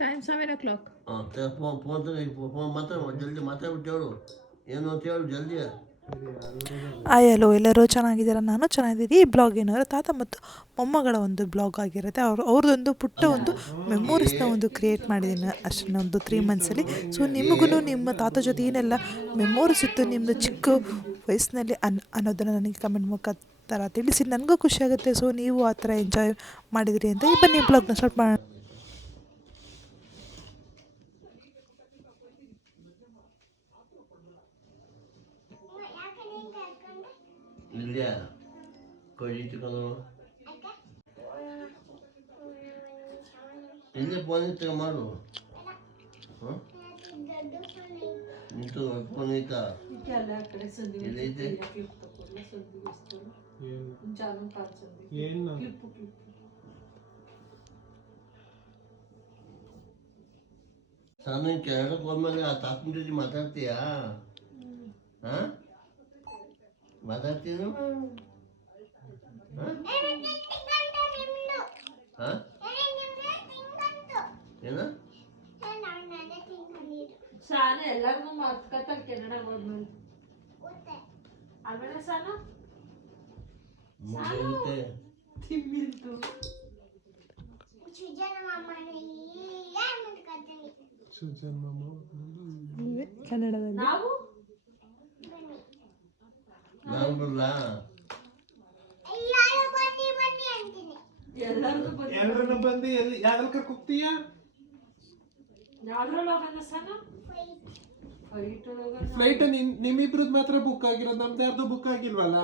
Time 7 o'clock. Phone ಮಾತಾಡು, ಜಲ್ದಿ ಮಾತಾಡ್ಬಿಟ್ಟು ಹೇಳು ಏನು ಅಂತ ಹೇಳು ಜಲ್ದಿ. ಹಾಯ್ ಹಲೋ, ಎಲ್ಲರೂ ಚೆನ್ನಾಗಿದ್ದೀರಾ? ನಾನು ಚೆನ್ನಾಗಿದ್ದೀನಿ. ಈ ಬ್ಲಾಗ್ ಏನಾದ್ರು ತಾತ ಮತ್ತು ಮೊಮ್ಮಗಳ ಒಂದು ಬ್ಲಾಗ್ ಆಗಿರುತ್ತೆ. ಅವ್ರದ್ದೊಂದು ಪುಟ್ಟ ಒಂದು ಮೆಮೊರೀಸ್ನ ಒಂದು ಕ್ರಿಯೇಟ್ ಮಾಡಿದ್ದೀನಿ ಅಷ್ಟೇ, ಒಂದು 3 ಮಂತ್ಸಲ್ಲಿ. ಸೊ ನಿಮಗೂ ನಿಮ್ಮ ತಾತ ಜೊತೆ ಏನೆಲ್ಲ ಮೆಮೊರೀಸ್ ಇತ್ತು ನಿಮ್ಮದು ಚಿಕ್ಕ ವಯಸ್ಸಿನಲ್ಲಿ ಅನ್ನೋದನ್ನು ನನಗೆ ಕಮೆಂಟ್ ಮುಖಾಂತರ ತಿಳಿಸಿ, ನನಗೂ ಖುಷಿಯಾಗುತ್ತೆ. ಸೊ ನೀವು ಆ ಥರ ಎಂಜಾಯ್ ಮಾಡಿದಿರಿ ಅಂತ ಬನ್ನಿ ಬ್ಲಾಗ್ನ ಸ್ಟಾರ್ಟ್ ಮಾಡೋಣ. ಇಲ್ಲೇ ಕೈ ಚಿಕ್ಕನು ಇಲ್ಲೇ ಫೋನ್ ಇತ್ತು ಮಾಡು. ಹಾಂ ನಿಂತು ಫೋನ್ ಐತಾ ಎಲ್ಲೈತೆ? ನಾನು ಕೆಳಗಡೆ ಹೋದ್ಮೇಲೆ ಆ ತಾತನ ಜೊತೆ ಮಾತಾಡ್ತೀಯಾ? ಹಾಂ ಮಾತಾಡ್ತೀನು? ಹಾಂ ಏನು ಸಾನು ಎಲ್ಲಾರ್ಗೂ ಮಾತ್ಕತ್ತಾಳ ಕೆನಡಾಗ ಹೋದ್ಮೇಲೆ. ಆಮೇಲೆ ಸಾನು ಮುಗಿಯುತ್ತೆ ತಿಮ್ಮಿಲ್ತು ಕನ್ನಡದಲ್ಲಿ ನಾವು ನಾನು ಬರಲ್ಲ. ಎಲ್ಲರಿಗೂ ಬಂದು ಎಲ್ಲಿ ಯಾವ್ದ್ರಲ್ಲಿ ಕರ್ಕೋಗ್ತೀಯ? ಯಾವ್ದ್ರಲ್ಲಿ ಹೋಗೋಣ ಸಾನು? ಫ್ಲೈಟ್ ನಿಮ್ಮಿಬ್ರದ್ ಮಾತ್ರ ಬುಕ್ ಆಗಿರೋದು, ನಮ್ದು ಯಾರ್ದು ಬುಕ್ ಆಗಿಲ್ವಲ್ಲ.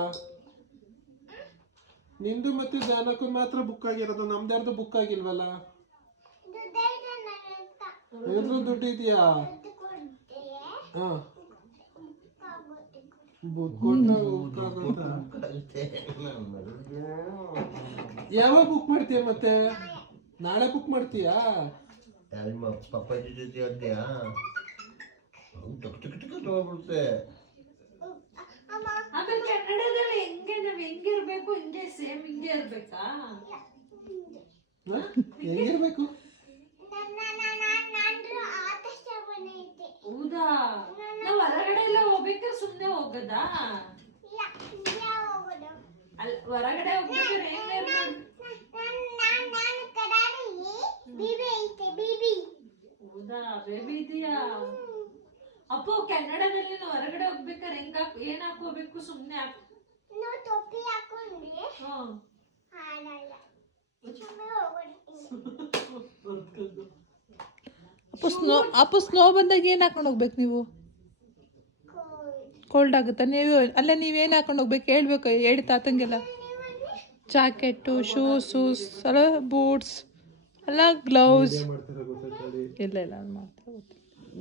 ನಿಂದು ಮತ್ತೆ ಜಾನಕು ಮಾತ್ರ ಬುಕ್ ಆಗಿರೋದು, ನಮ್ದು ಯಾರ್ದು ಬುಕ್ ಆಗಿಲ್ವಲ್ಲ. ಎಲ್ರು ದುಡ್ಡು ಇದೆಯಾ? ಹಾ ಯಾವಾಗ ಬುಕ್ ಮಾಡ್ತೀಯ ಮತ್ತೆ? ನಾಳೆ ಬುಕ್ ಮಾಡ್ತೀಯಾ? ಪಪ್ಪಾಜಿ ಜೊತೆ ಹೇಳ್ತೀಯಾ? ತಗೋಬಿಡುತ್ತೆ. ಆಮೇಲೆ ಕನ್ನಡದಲ್ಲಿ ಹೆಂಗೆ ನಾವ್ ಹೆಂಗಿರ್ಬೇಕು ಹಿಂಗೆ ಸೇಮ್ ಹಿಂಗೆ ಇರ್ಬೇಕಾ? ಹೆಂಗಿರ್ಬೇಕು? ಹೌದಾ? ನಾವ್ ಹೊರಗಡೆ ಎಲ್ಲ ಹೋಗ್ಬೇಕಾದ್ರೆ ಸುಮ್ನೆ ಹೋಗದಾ? ಹೊರಗಡೆ ಹೋಗ್ಬೇಕಾದ್ರೆ ಹೌದಾ? ಬೇಬಿ ಇದೆಯಾ? ಅಪ್ಪು ಕನ್ನಡದಲ್ಲಿ ನಾವು ಹೊರಗಡೆ ಹೋಗ್ಬೇಕಾದ್ರೆ ಏನ್ ಹಾಕೋಬೇಕು? ಸುಮ್ನೆ ಅಪ್ಪು ಸ್ನೋ ಬಂದಾಗ ಏನು ಹಾಕೊಂಡು ಹೋಗ್ಬೇಕು ನೀವು? ಕೋಲ್ಡ್ ಆಗುತ್ತಾ? ಅಲ್ಲ ನೀವೇನು ಹಾಕೊಂಡು ಹೋಗ್ಬೇಕು ಹೇಳ್ಬೇಕು, ಹೇಳಿ ತಾತಂಗೆಲ್ಲ. ಜಾಕೆಟು, ಶೂಸು, ಅಲ್ಲ ಬೂಟ್ಸ್ ಅಲ್ಲ ಗ್ಲೌಸ್. ಇಲ್ಲ ಮಾತ್ರ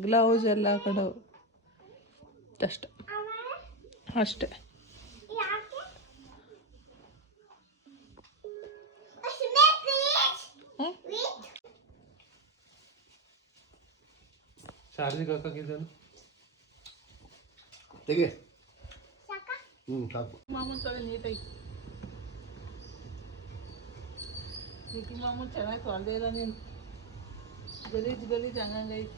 ಗ್ಲೌಸ್ ಎಲ್ಲ ಹಾಕೊಂಡು ಅಷ್ಟೆ ಅಷ್ಟೇ. ಚಾರ್ಜಿಗೆ ಹಾಕಿದ್ದೇನು ತೆಗೆ. ಸಾಕು. ಮಾಮೂಲು ತೊಳೆ ನೀಟಾಗಿ ಮಾಮೂಲು ಚೆನ್ನಾಗಿ ತೊಳೆದೇ ಇಲ್ಲ ನೀನು. ಗಲೀಜ್ ಹಂಗಂಗೈತಿ.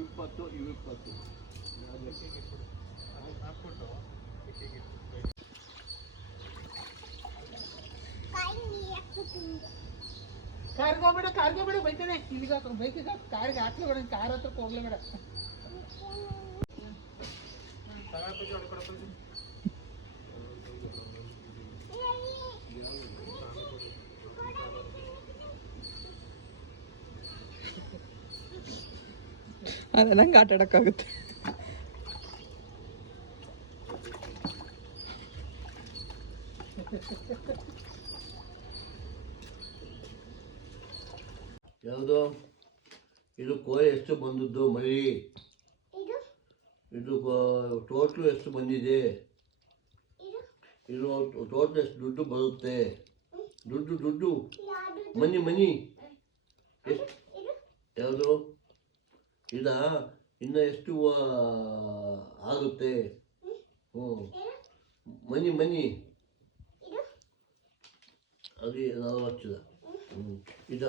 ಇಪ್ಪತ್ತು ಕಾರ್ಗೋಬೇಡ ಬೈತಾನೆ. ಇಲ್ಲಿಗೆ ಹಾಕೊಂಡು ಬೈಕಿಗೆ ಕಾರ್ಗೆ ಹಾಕ್ಲೇಬೇಡ, ಕಾರ್ ಹತ್ರಕ್ಕೆ ಹೋಗ್ಲೇಬೇಡ. ಅದೇ ನಂಗೆ ಆಟ ಆಡೋಕ್ಕಾಗುತ್ತೆ. ಯಾವುದು ಇದು? ಕೋಳಿ ಎಷ್ಟು ಬಂದದ್ದು ಮರಿ? ಇದು ಟೋಟ್ಲು ಎಷ್ಟು ಬಂದಿದೆ? ಇದು ಟೋಟ್ಲು ಎಷ್ಟು ದುಡ್ಡು ಬರುತ್ತೆ? ದುಡ್ಡು ಮನಿ ಎಷ್ಟು? ಯಾವುದು ಇದಾ? ಇನ್ನು ಎಷ್ಟು ಆಗುತ್ತೆ? ಮನಿ ಅದು 4 ಲಕ್ಷದ. ಇದ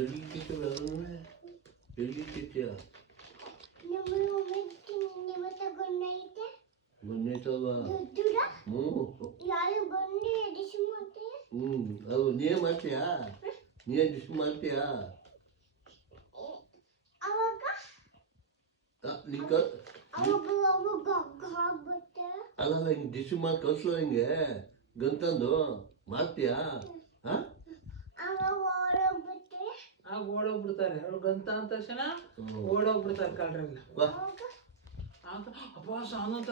ಎಲ್ಲಿಟ್ಟಿತ್ತು ಅದನ್ನೇ ಎಲ್ಲಿಟ್ಟಿತ್ತೀಯ ಮೊನ್ನೆ ತಗ ಅದು ನೀನೇ ಮಾಡ್ತೀಯಾ ನೀನೇ ಡಿಶ್ ಮಾಡ್ತೀಯಾ ಅಲ್ಲ ಹಿಂಗೆ ಡಿಶ್ ಮಾಡಿ ಕಳ್ಸೋ ಹಿಂಗೆ ಗಂತಂದು ಮಾಡ್ತೀಯಾ ಹಾಂ ಆಗ ಓಡೋಗ್ಬಿಡ್ತಾರೆ ಅವ್ರು ಗಂತ ಅಂದ ತಕ್ಷಣ ಓಡೋಗ್ಬಿಡ್ತಾರೆ ಕಳ್ರೆಲ್ಲ ಅಪ್ಪ ಸಾನಂತ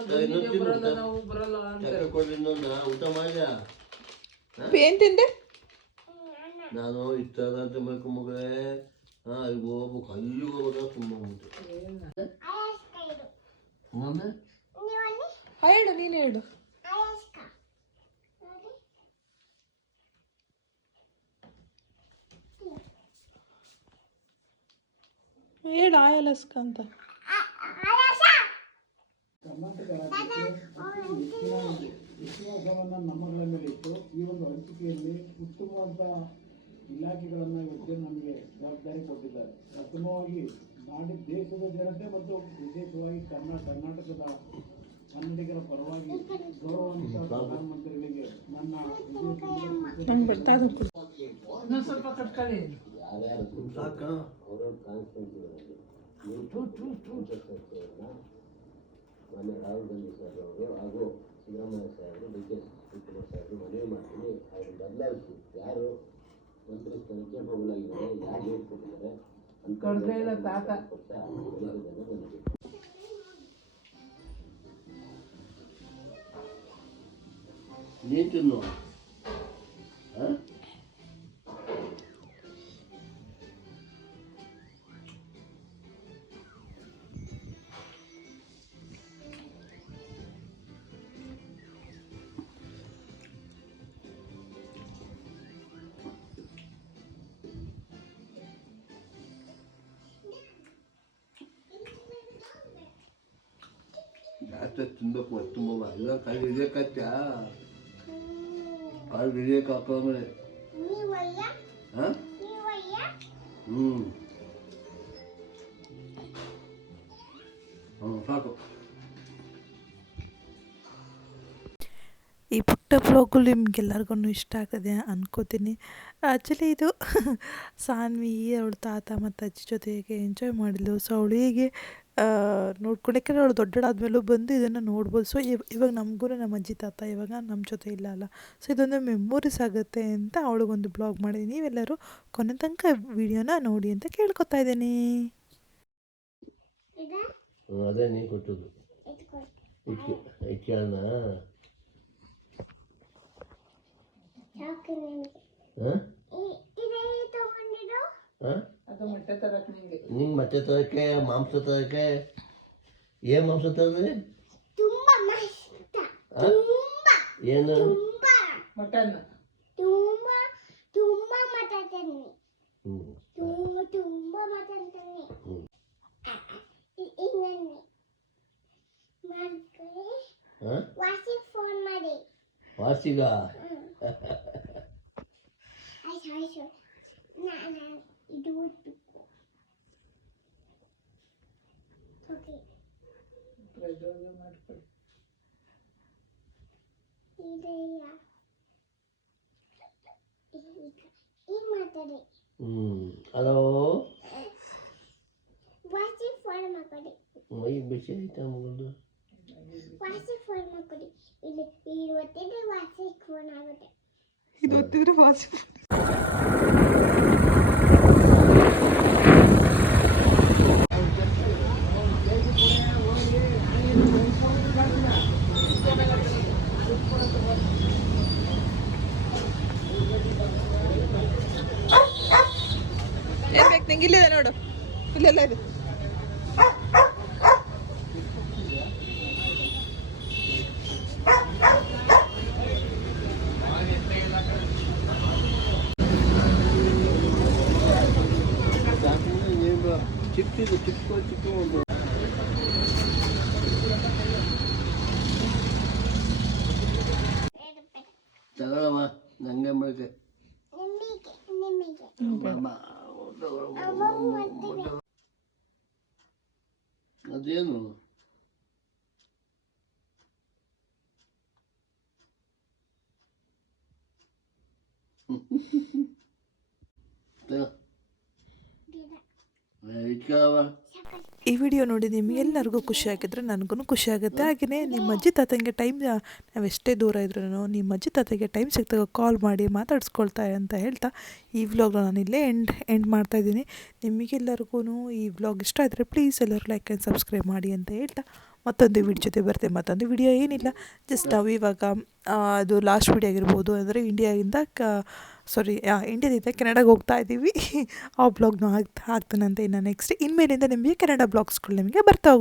ಬರಲ್ಲ ನಾವು ಬರಲ್ಲ ಅಂತಾರೆ ಇನ್ನೊಂದು ಊಟ ಮಾಡಿದ್ಯಾ ಏನ್ ತಿಂದೆ ನಾನು ಇಷ್ಟ ಅಂತ ಮಗಳೆ ಈಗ ಹೋಗ್ಬೇಕು ಅಲ್ಲಿಗೆ ಹೋಗ್ಬೇಕಾದ್ರೆ ತುಂಬ ಮುಂದೆ ಹೇಳು ನೀನು ಹೇಳು ಹೇಳು ಆಯಲಸ್ಕ ಅಂತ ಕರ್ನಾಟಕ ರಾಜ್ಯಕ್ಕೆ ವಿಶ್ವಾಸವನ್ನು ನಮ್ಮಗಳ ಮೇಲೆ ಇಟ್ಟು ಈ ಒಂದು ಹಂಚಿಕೆಯಲ್ಲಿ ಉತ್ತಮವಾದ ಇಲಾಖೆಗಳನ್ನು ಇವತ್ತು ನಮಗೆ ಜವಾಬ್ದಾರಿ ಕೊಟ್ಟಿದ್ದಾರೆ. ಪ್ರಥಮವಾಗಿ ದೇಶದ ಜನತೆ ಮತ್ತು ವಿಶೇಷವಾಗಿ ಕರ್ನಾಟಕದ ಕನ್ನಡಿಗರ ಪರವಾಗಿ ಗೌರವಾನ್ವಿತ ಪ್ರಧಾನಮಂತ್ರಿಗಳಿಗೆ ನನ್ನ ಸ್ವಲ್ಪ ಕಟ್ಕೊಳ್ಳಿ ಮೊನ್ನೆ ರಾಹುಲ್ ಗಾಂಧಿ ಸರ್ ಅವರು ಹಾಗೂ ಸಿದ್ದರಾಮಯ್ಯ ಸಾಹೇಬರು ಡಿ ಕೆ ಶಿವಕುಮಾರ್ ಸಾಹೇಬರು ಮನವಿ ಮಾಡ್ತೀನಿ ಅವರು ಬದಲಾಯಿಸಿ ಯಾರು ಮಂತ್ರಿ ಸ್ಥಾನಕ್ಕೆ ಬದಲಾಗಿದ್ದಾರೆ ಯಾರು ಹೇಳ್ಕೊಟ್ಟಿದ್ದಾರೆ ಅಂತ ಪಕ್ಷ ಬೆಳೆದಿದ್ದನ್ನು ಬಂದಿದೆ. ನೀನು ತಿನ್ನು ಜಾಸ್ತಿ ತಿನ್ಬೇಕು ಹೊತ್ತು ಮಗ ಇಲ್ಲ ಕಾಲು ಹಿಡಿಯೋಕತ್ತ ಕಾಲು ಹಿಡಿಯೋಕೆ ಹಾಕೋಮೇಲೆ ಹಾಂ ಸಾಕು. ಈ ಪುಟ್ಟ ವ್ಲಾಗು ನಿಮ್ಗೆಲ್ಲರಿಗೂ ಇಷ್ಟ ಆಗ್ತದೆ ಅನ್ಕೋತೀನಿ. ಆ್ಯಕ್ಚುಲಿ ಇದು ಸಾನ್ವಿ ಅವಳು ತಾತ ಮತ್ತು ಅಜ್ಜಿ ಜೊತೆಗೆ ಎಂಜಾಯ್ ಮಾಡಿದ್ಲು. ಸೊ ಅವಳು ಹೀಗೆ ನೋಡ್ಕೊಂಡು, ಯಾಕಂದರೆ ಅವಳು ದೊಡ್ಡಳಾದ್ಮೇಲೂ ಬಂದು ಇದನ್ನು ನೋಡ್ಬೋದು. ಸೊ ಇವಾಗ ನಮಗೂ ನಮ್ಮ ಅಜ್ಜಿ ತಾತ ಇವಾಗ ನಮ್ಮ ಜೊತೆ ಇಲ್ಲ ಅಲ್ಲ, ಸೊ ಇದೊಂದು ಮೆಮೊರೀಸ್ ಆಗುತ್ತೆ ಅಂತ ಅವಳಿಗೊಂದು ಬ್ಲಾಗ್ ಮಾಡಿದ್ದೀನಿ. ನೀವೆಲ್ಲರೂ ಕೊನೆ ತನಕ ವಿಡಿಯೋನ ನೋಡಿ ಅಂತ ಕೇಳ್ಕೊತಾ ಇದ್ದೀನಿ. ಅದೇ ನೀ ಕೊಟ್ಟದ್ದು ಇಕ್ಕಿಯಣ್ಣ ನಿಂಗೆ ಮತ್ತೆ ತರಕ್ಕೆ ಮಾಂಸ ತರಕ್ಕೆ ಏನು ಮಾಂಸ ತರದ್ರಿ? ಏನು ಮಟನ್ ವಾಸಿಗ ಹಲೋ ಮೈ ಬಿಸಿ ಆಯ್ತಾ ಮಗದು? ಇದು ಒತ್ತಿದ್ರೆ ವಾಸಿ ಏನು ಬೇಕು ನಿಂಗೆ? ಇಲ್ಲಿದೆ ನೋಡು, ಇಲ್ಲೆಲ್ಲ ಇದೆ. ಚಿಕ್ಕ ಒಂದು ತಗೊಳವ ನಂಗೆ ಮಾಡಿದೆ. ಅದೇನು ಈ ವಿಡಿಯೋ ನೋಡಿ ನಿಮಗೆಲ್ಲರಿಗೂ ಖುಷಿ ಆಗಿದ್ರೆ ನನಗೂ ಖುಷಿ ಆಗುತ್ತೆ. ಹಾಗೆಯೇ ನಿಮ್ಮ ಅಜ್ಜಿ ತಾತಂಗೆ ಟೈಮ್ ನಾವೆಷ್ಟೇ ದೂರ ಇದ್ರೂ ನಿಮ್ಮ ಅಜ್ಜಿ ತಾತಂಗೆ ಟೈಮ್ ಸಿಗ್ತಾಗ ಕಾಲ್ ಮಾಡಿ ಮಾತಾಡಿಸ್ಕೊಳ್ತಾರೆ ಅಂತ ಹೇಳ್ತಾ ಈ ವ್ಲಾಗ್ನ ನಾನು ಇಲ್ಲೇ ಎಂಡ್ ಮಾಡ್ತಾಯಿದ್ದೀನಿ. ನಿಮಗೆಲ್ಲರಿಗೂ ಈ ವ್ಲಾಗ್ ಇಷ್ಟ ಆದರೆ ಪ್ಲೀಸ್ ಎಲ್ಲರೂ ಲೈಕ್ ಆ್ಯಂಡ್ ಸಬ್ಸ್ಕ್ರೈಬ್ ಮಾಡಿ ಅಂತ ಹೇಳ್ತಾ ಮತ್ತೊಂದು ವಿಡಿಯೋ ಜೊತೆ ಬರ್ತೇನೆ. ಮತ್ತೊಂದು ವಿಡಿಯೋ ಏನಿಲ್ಲ, ಜಸ್ಟ್ ನಾವು ಇವಾಗ ಅದು ಲಾಸ್ಟ್ ವಿಡಿಯೋ ಆಗಿರ್ಬೋದು, ಅಂದರೆ ಇಂಡಿಯಾದಿಂದ ಇಂಡಿಯಾದಿಂದ ಕೆನಡಾಗೆ ಹೋಗ್ತಾ ಇದ್ದೀವಿ. ಆ ಬ್ಲಾಗ್ನ ಹಾಕ್ತಾನಂತೆ ಇನ್ನು ನೆಕ್ಸ್ಟ್ ಇನ್ಮೇಲಿಂದ ನಿಮಗೆ ಕನ್ನಡ ಬ್ಲಾಗ್ಸ್ಗಳು ನಿಮಗೆ ಬರ್ತಾ ಹೋಗುತ್ತೆ.